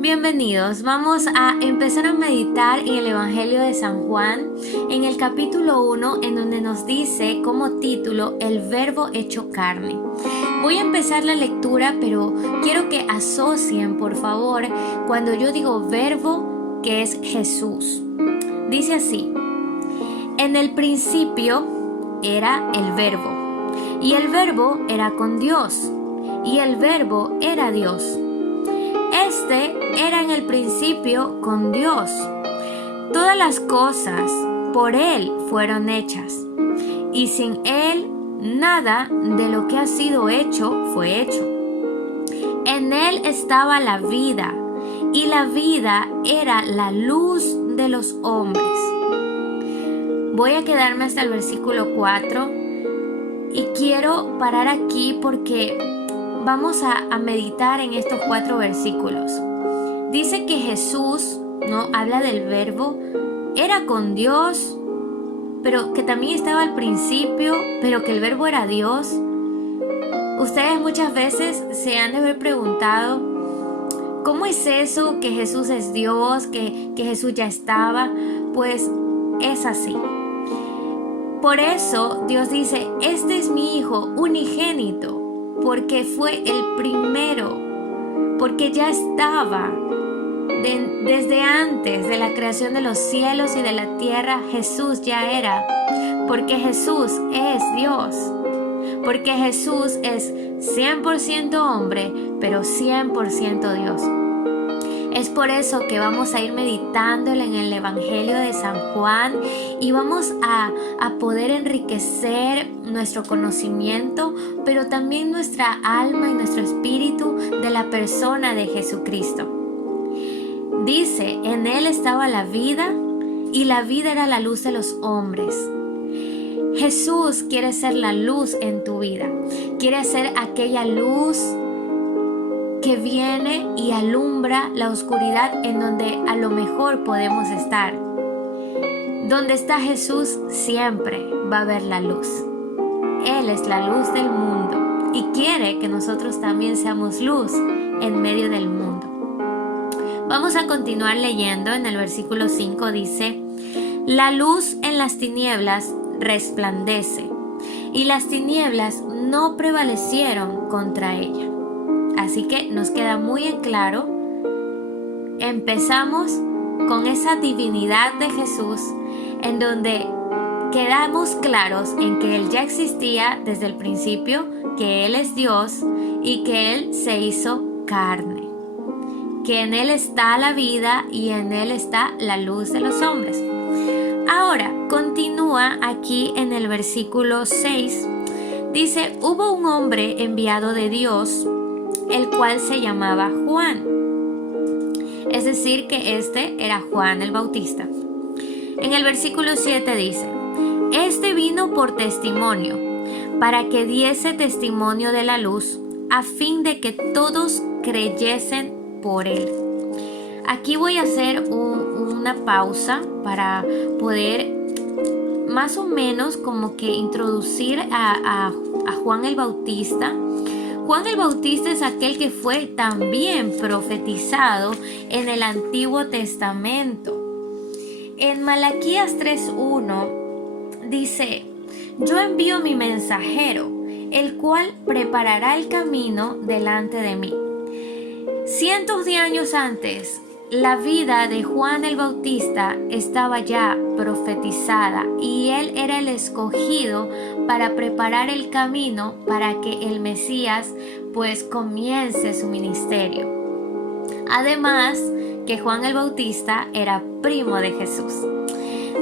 Bienvenidos, vamos a empezar a meditar en el Evangelio de San Juan, en el capítulo 1, en donde nos dice como título el verbo hecho carne. Voy a empezar la lectura, pero quiero que asocien, por favor, cuando yo digo verbo, que es Jesús. Dice así: en el principio era el verbo, y el verbo era con Dios, y el verbo era Dios. Este era en el principio con Dios. Todas las cosas por Él fueron hechas, y sin Él nada de lo que ha sido hecho fue hecho. En Él estaba la vida, y la vida era la luz de los hombres. Voy a quedarme hasta el versículo 4 y quiero parar aquí porque vamos a meditar en estos 4 versículos. Dice que Jesús, ¿no?, habla del verbo, era con Dios, pero que también estaba al principio, pero que el verbo era Dios. Ustedes muchas veces se han de haber preguntado, ¿cómo es eso que Jesús es Dios, que Jesús ya estaba? Pues es así. Por eso Dios dice, este es mi Hijo unigénito, porque fue el primero, porque ya estaba desde antes de la creación de los cielos y de la tierra. Jesús ya era, porque Jesús es Dios, porque Jesús es 100% hombre, pero 100% Dios. Es por eso que vamos a ir meditando en el Evangelio de San Juan y vamos a poder enriquecer nuestro conocimiento, pero también nuestra alma y nuestro espíritu de la persona de Jesucristo. Dice, en Él estaba la vida y la vida era la luz de los hombres. Jesús quiere ser la luz en tu vida, quiere ser aquella luz que viene y alumbra la oscuridad en donde a lo mejor podemos estar. Donde está Jesús siempre va a haber la luz. Él es la luz del mundo y quiere que nosotros también seamos luz en medio del mundo. Vamos a continuar leyendo. En el versículo 5 dice: la luz en las tinieblas resplandece, y las tinieblas no prevalecieron contra ella. Así que nos queda muy en claro, empezamos con esa divinidad de Jesús, en donde quedamos claros en que Él ya existía desde el principio, que Él es Dios y que Él se hizo carne, que en Él está la vida y en Él está la luz de los hombres. Ahora, continúa aquí en el versículo 6, dice: hubo un hombre enviado de Dios, el cual se llamaba Juan. Es decir, que este era Juan el Bautista. En el versículo 7 dice: este vino por testimonio, para que diese testimonio de la luz, a fin de que todos creyesen por él. Aquí voy a hacer una pausa para poder más o menos como que introducir a Juan el Bautista. Juan el Bautista es aquel que fue también profetizado en el Antiguo Testamento. En Malaquías 3:1 dice: yo envío mi mensajero, el cual preparará el camino delante de mí. Cientos de años antes, la vida de Juan el Bautista estaba ya profetizada y él era el escogido para preparar el camino para que el Mesías pues comience su ministerio. Además que Juan el Bautista era primo de Jesús.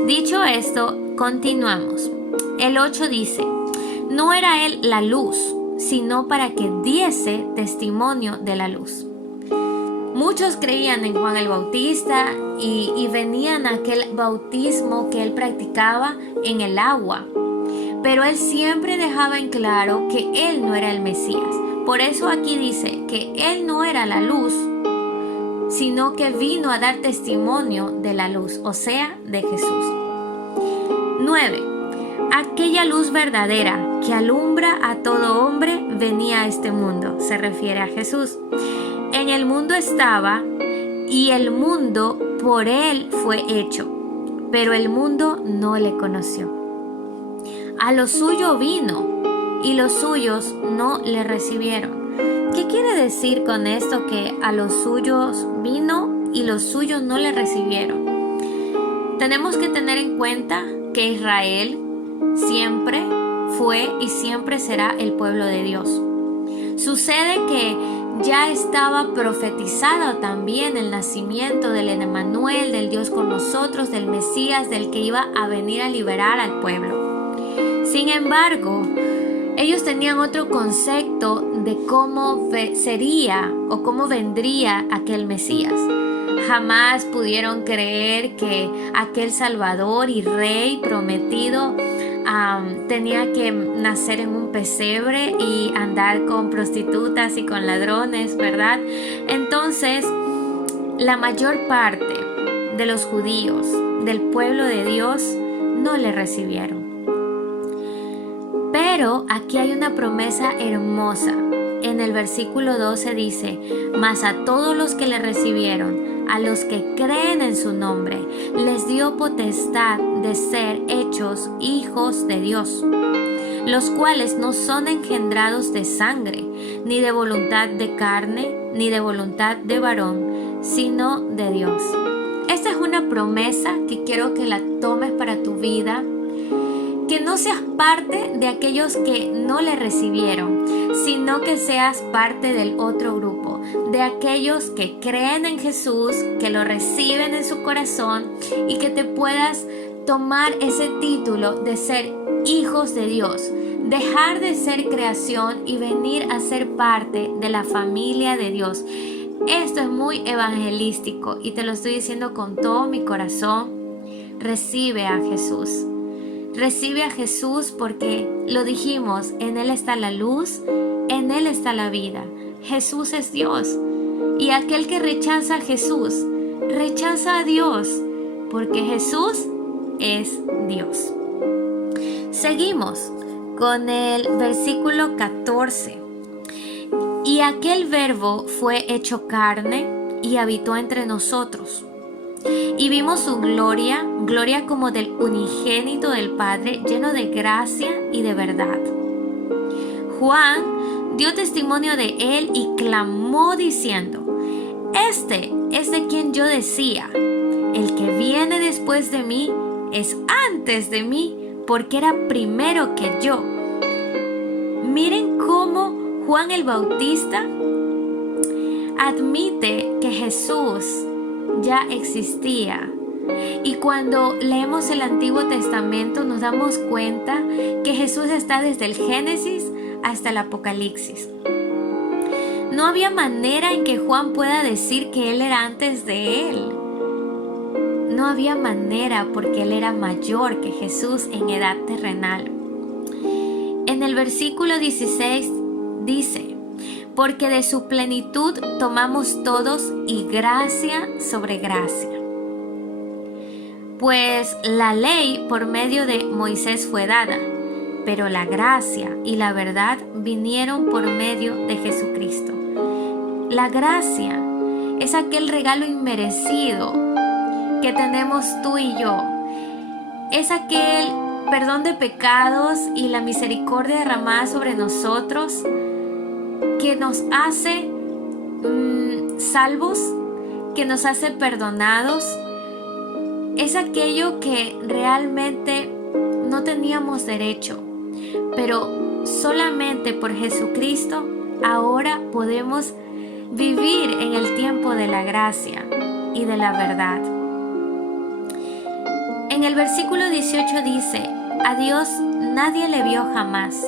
Dicho esto, continuamos. El 8 dice: no era él la luz, sino para que diese testimonio de la luz. Muchos creían en Juan el Bautista y venían a aquel bautismo que él practicaba en el agua. Pero él siempre dejaba en claro que él no era el Mesías. Por eso aquí dice que él no era la luz, sino que vino a dar testimonio de la luz, o sea, de Jesús. 9. Aquella luz verdadera que alumbra a todo hombre venía a este mundo. Se refiere a Jesús. En el mundo estaba y el mundo por él fue hecho, pero el mundo no le conoció. A lo suyo vino y los suyos no le recibieron. ¿Qué quiere decir con esto que a los suyos vino y los suyos no le recibieron? Tenemos que tener en cuenta que Israel siempre fue y siempre será el pueblo de Dios. Sucede que ya estaba profetizado también el nacimiento del Emmanuel, del Dios con nosotros, del Mesías, del que iba a venir a liberar al pueblo. Sin embargo, ellos tenían otro concepto de cómo sería o cómo vendría aquel Mesías. Jamás pudieron creer que aquel Salvador y Rey prometido tenía que nacer en un pesebre y andar con prostitutas y con ladrones, ¿verdad? Entonces, la mayor parte de los judíos, del pueblo de Dios, no le recibieron. Pero aquí hay una promesa hermosa. En el versículo 12 dice: mas a todos los que le recibieron, a los que creen en su nombre, les dio potestad de ser hechos hijos de Dios, los cuales no son engendrados de sangre, ni de voluntad de carne, ni de voluntad de varón, sino de Dios. Esta es una promesa que quiero que la tomes para tu vida. Que no seas parte de aquellos que no le recibieron, sino que seas parte del otro grupo, de aquellos que creen en Jesús, que lo reciben en su corazón y que te puedas tomar ese título de ser hijos de Dios, dejar de ser creación y venir a ser parte de la familia de Dios. Esto es muy evangelístico y te lo estoy diciendo con todo mi corazón. Recibe a Jesús. Recibe a Jesús porque lo dijimos, en Él está la luz, en Él está la vida. Jesús es Dios. Y aquel que rechaza a Jesús, rechaza a Dios, porque Jesús es Dios. Seguimos con el versículo 14. Y aquel verbo fue hecho carne y habitó entre nosotros. Y vimos su gloria, gloria como del unigénito del Padre, lleno de gracia y de verdad. Juan dio testimonio de él y clamó diciendo: este es de quien yo decía, el que viene después de mí es antes de mí, porque era primero que yo. Miren cómo Juan el Bautista admite que Jesús ya existía. Y cuando leemos el Antiguo Testamento nos damos cuenta que Jesús está desde el Génesis hasta el Apocalipsis. No había manera en que Juan pueda decir que él era antes de él. No había manera, porque él era mayor que Jesús en edad terrenal. En el versículo 16 dice: porque de su plenitud tomamos todos y gracia sobre gracia. Pues la ley por medio de Moisés fue dada, pero la gracia y la verdad vinieron por medio de Jesucristo. La gracia es aquel regalo inmerecido que tenemos tú y yo. Es aquel perdón de pecados y la misericordia derramada sobre nosotros que nos hace salvos, que nos hace perdonados. Es aquello que realmente no teníamos derecho, pero solamente por Jesucristo ahora podemos vivir en el tiempo de la gracia y de la verdad. En el versículo 18 dice: a Dios nadie le vio jamás.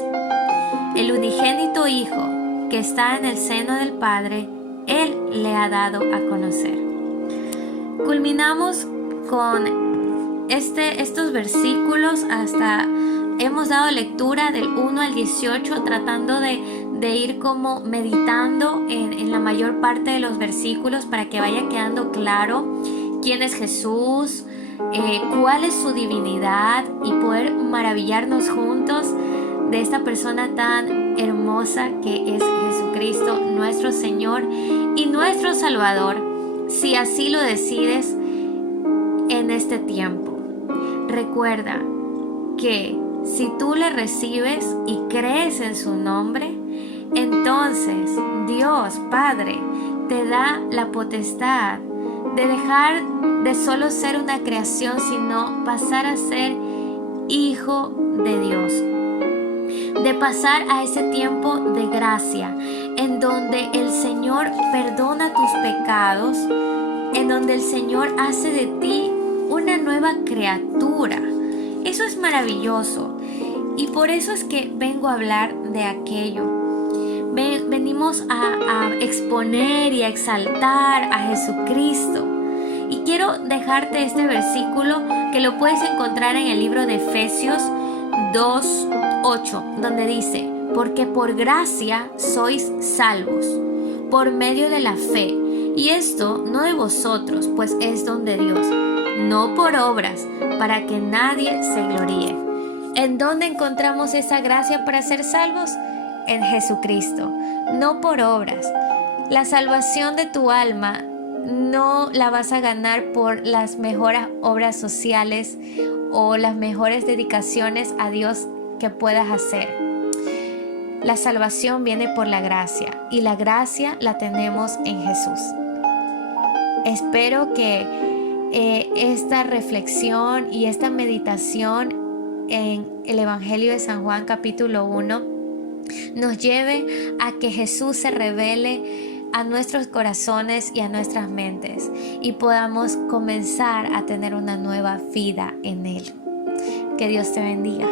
El unigénito Hijo que está en el seno del Padre, Él le ha dado a conocer. Culminamos con estos versículos hasta hemos dado lectura del 1 al 18, tratando de ir como meditando en la mayor parte de los versículos para que vaya quedando claro quién es Jesús, cuál es su divinidad y poder maravillarnos juntos de esta persona tan hermosa que es Jesucristo, nuestro Señor y nuestro Salvador. si así lo decides en este tiempo. Recuerda que si tú le recibes y crees en su nombre, entonces Dios Padre te da la potestad de dejar de solo ser una creación, sino pasar a ser hijo de Dios, de pasar a ese tiempo de gracia en donde el Señor perdona tus pecados, en donde el Señor hace de ti una nueva criatura. Eso es maravilloso y por eso es que vengo a hablar de aquello. Venimos a exponer y a exaltar a Jesucristo. Y quiero dejarte este versículo que lo puedes encontrar en el libro de Efesios 2:8, donde dice: porque por gracia sois salvos, por medio de la fe, y esto no de vosotros, pues es don de Dios, no por obras, para que nadie se gloríe. ¿En dónde encontramos esa gracia para ser salvos? En Jesucristo, no por obras. La salvación de tu alma no la vas a ganar por las mejores obras sociales o las mejores dedicaciones a Dios que puedas hacer. La salvación viene por la gracia y la gracia la tenemos en Jesús. Espero que esta reflexión y esta meditación en el Evangelio de San Juan capítulo 1 nos lleve a que Jesús se revele a nuestros corazones y a nuestras mentes y podamos comenzar a tener una nueva vida en Él. Que Dios te bendiga.